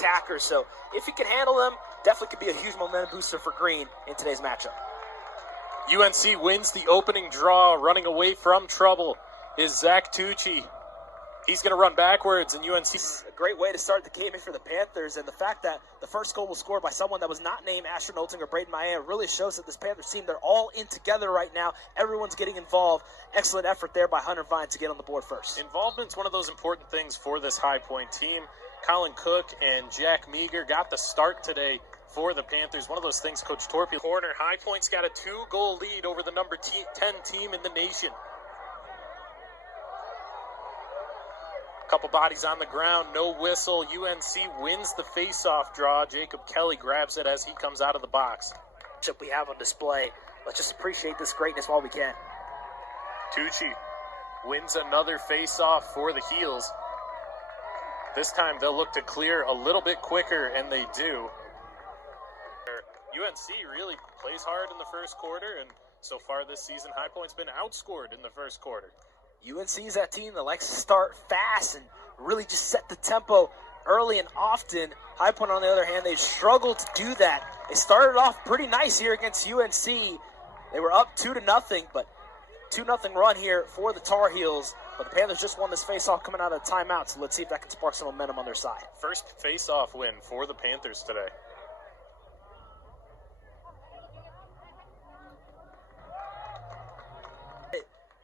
attackers. So if he can handle them, definitely could be a huge momentum booster for Green in today's matchup. UNC wins the opening draw. Running away from trouble is Zac Tucci. He's going to run backwards, and UNC... A great way to start the game for the Panthers, and the fact that the first goal was scored by someone that was not named Asher Nolting or Braden Maia really shows that this Panthers team, they're all in together right now. Everyone's getting involved. Excellent effort there by Hunter Vine to get on the board first. Involvement's one of those important things for this High Point team. Colin Cook and Jack Meager got the start today for the Panthers. One of those things Coach Torpey corner. High Point's got a 2-goal lead over the number 10 team in the nation. Couple bodies on the ground, no whistle. UNC wins the face-off draw. Jacob Kelly grabs it as he comes out of the box. We have on display. Let's just appreciate this greatness while we can. Tucci wins another face-off for the Heels. This time they'll look to clear a little bit quicker, and they do. UNC really plays hard in the first quarter, and so far this season, High Point's been outscored in the first quarter. UNC is that team that likes to start fast and really just set the tempo early and often. High Point, on the other hand, they struggled to do that. They started off pretty nice here against UNC. They were up 2-0, but 2-0 run here for the Tar Heels. But the Panthers just won this face-off coming out of the timeout, so let's see if that can spark some momentum on their side. First face-off win for the Panthers today.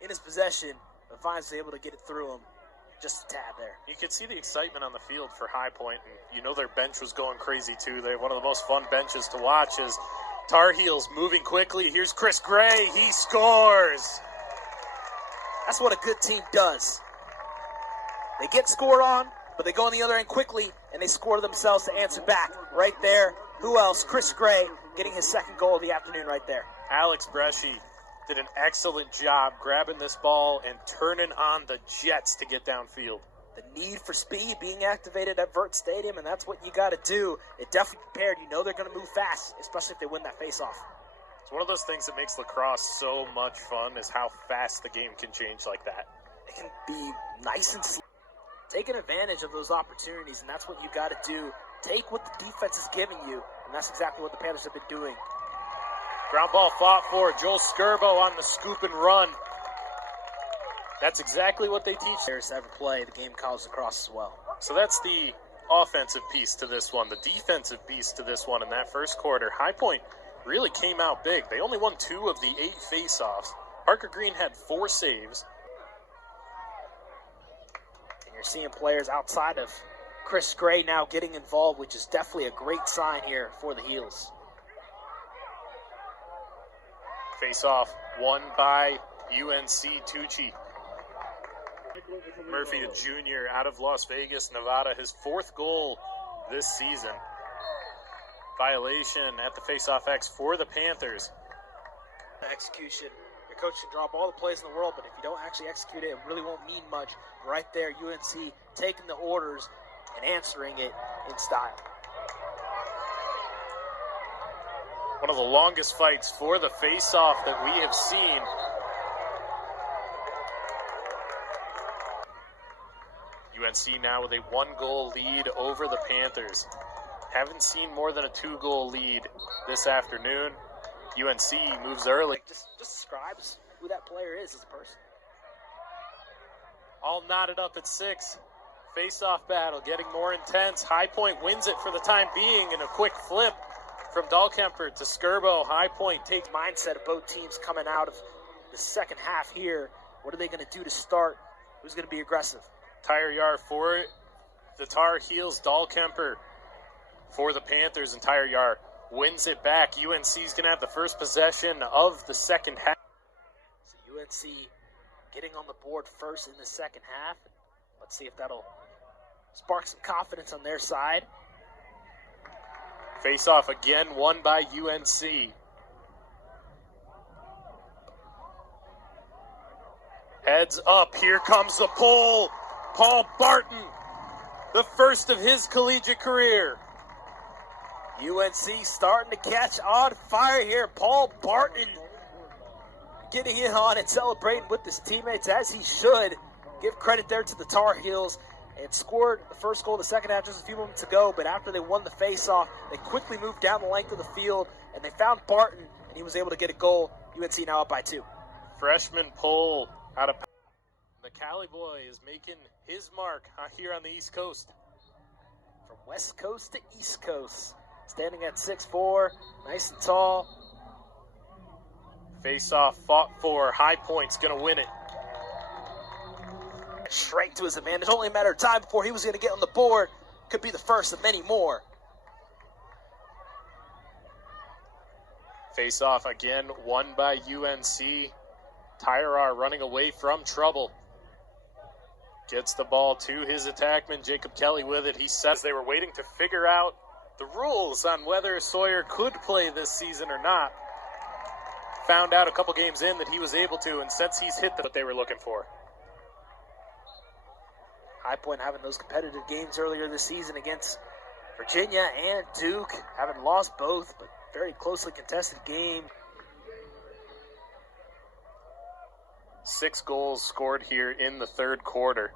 In his possession, but Vine's able to get it through him just a tad there. You could see the excitement on the field for High Point, and you know their bench was going crazy too. They have one of the most fun benches to watch as Tar Heels moving quickly. Here's Chris Gray. He scores. That's what a good team does. They get scored on, but they go on the other end quickly, and they score themselves to answer back. Right there, who else? Chris Gray getting his second goal of the afternoon right there. Alex Bresci did an excellent job grabbing this ball and turning on the jets to get downfield. The need for speed being activated at Vert Stadium, and that's what you got to do. They're definitely prepared. You know they're going to move fast, especially if they win that face-off. It's one of those things that makes lacrosse so much fun is how fast the game can change like that. It can be nice and slow. Taking advantage of those opportunities, and that's what you got to do. Take what the defense is giving you, and that's exactly what the Panthers have been doing. Ground ball fought for. Joel Skirbo on the scoop and run. That's exactly what they teach. Players ever play the game of college lacrosse as well. So that's the offensive piece to this one. The defensive piece to this one in that first quarter. High Point really came out big. They only won 2 of the 8 face-offs. Parker Green had 4 saves. And you're seeing players outside of Chris Gray now getting involved, which is definitely a great sign here for the Heels. Face-off won by UNC Tucci. Murphy, a junior out of Las Vegas, Nevada, his 4th goal this season. Violation at the face-off X for the Panthers. Execution. Your coach can drop all the plays in the world, but if you don't actually execute it, it really won't mean much. Right there, UNC taking the orders and answering it in style. One of the longest fights for the face-off that we have seen. UNC now with a 1-goal lead over the Panthers. Haven't seen more than a 2-goal lead this afternoon. UNC moves early. Just describes who that player is as a person. All knotted up at 6. Face-off battle getting more intense. High Point wins it for the time being in a quick flip. From Dahlkemper to Skirbo, High Point takes mindset of both teams coming out of the second half here. What are they going to do to start? Who's going to be aggressive? Tyeryar for the Tar Heels. Dahlkemper for the Panthers, and Tyeryar wins it back. UNC's going to have the first possession of the second half. So UNC getting on the board first in the second half. Let's see if that'll spark some confidence on their side. Face-off again, won by UNC. Heads up, here comes the pull. Paul Barton, the first of his collegiate career. UNC starting to catch on fire here. Paul Barton getting in on and celebrating with his teammates as he should. Give credit there to the Tar Heels. They had scored the first goal of the second half just a few moments ago, but after they won the face-off, they quickly moved down the length of the field, and they found Barton, and he was able to get a goal. UNC now up by 2. Freshman pull out of the Cali boy is making his mark here on the East Coast. From West Coast to East Coast, standing at 6'4", nice and tall. Face-off fought for. High Point's going to win it. Straight to his advantage. Only a matter of time before he was going to get on the board. Could be the first of many more. Face-off again, won by UNC. Tyeryar running away from trouble. Gets the ball to his attackman, Jacob Kelly with it. He says they were waiting to figure out the rules on whether Sawyer could play this season or not. Found out a couple games in that he was able to, and since he's hit what they were looking for. High Point having those competitive games earlier this season against Virginia and Duke. Having lost both, but very closely contested game. 6 goals scored here in the third quarter.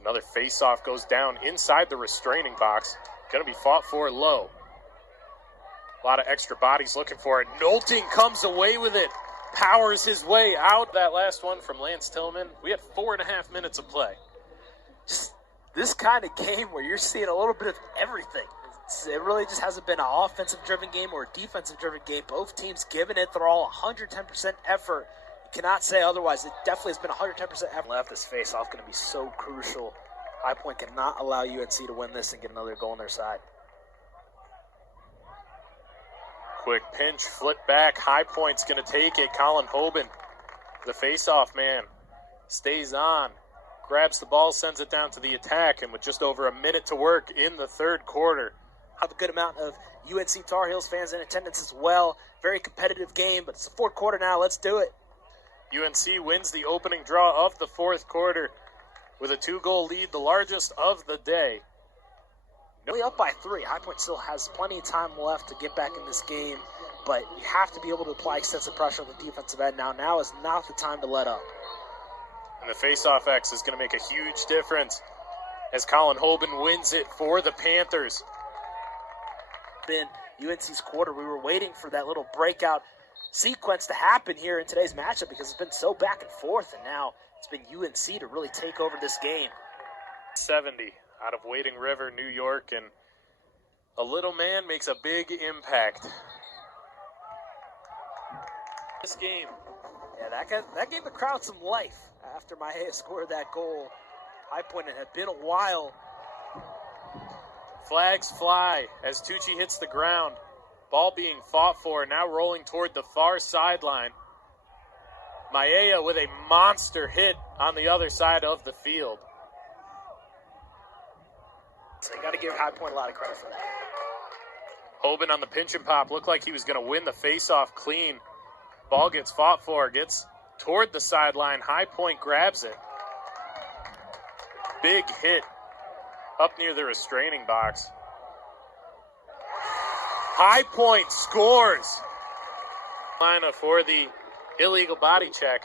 Another face-off goes down inside the restraining box. Going to be fought for low. A lot of extra bodies looking for it. Nolting comes away with it. Powers his way out. That last one from Lance Tillman. We had 4.5 minutes of play. Just this kind of game where you're seeing a little bit of everything. It really just hasn't been an offensive-driven game or a defensive-driven game. Both teams giving it their all, 110% effort. You cannot say otherwise. It definitely has been 110% effort. Left this face-off going to be so crucial. High Point cannot allow UNC to win this and get another goal on their side. Quick pinch, flip back. High Point's going to take it. Collin Hoben, the face-off man, stays on. Grabs the ball, sends it down to the attack, and with just over a minute to work in the third quarter. Have a good amount of UNC Tar Heels fans in attendance as well. Very competitive game, but it's the fourth quarter now. Let's do it. UNC wins the opening draw of the fourth quarter with a 2-goal lead, the largest of the day. Only up by 3. High Point still has plenty of time left to get back in this game, but you have to be able to apply extensive pressure on the defensive end now. Now is not the time to let up. And the face-off X is going to make a huge difference as Collin Hoben wins it for the Panthers. In UNC's quarter, we were waiting for that little breakout sequence to happen here in today's matchup because it's been so back and forth, and now it's been UNC to really take over this game. 70 out of Wading River, New York, and a little man makes a big impact. This game. Yeah, that gave the crowd some life after Maia scored that goal. High Point, it had been a while. Flags fly as Tucci hits the ground. Ball being fought for, now rolling toward the far sideline. Maia with a monster hit on the other side of the field. So you got to give High Point a lot of credit for that. Hoben on the pinch and pop looked like he was going to win the face-off clean. Ball gets fought for, gets toward the sideline. High Point grabs it. Big hit up near the restraining box. High Point scores. Lina for the illegal body check.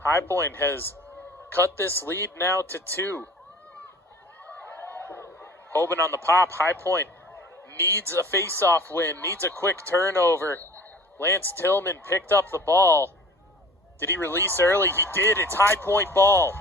High Point has cut this lead now to 2. Hoben on the pop. High Point needs a face-off win, needs a quick turnover. Lance Tillman picked up the ball. Did he release early? He did. It's High Point ball.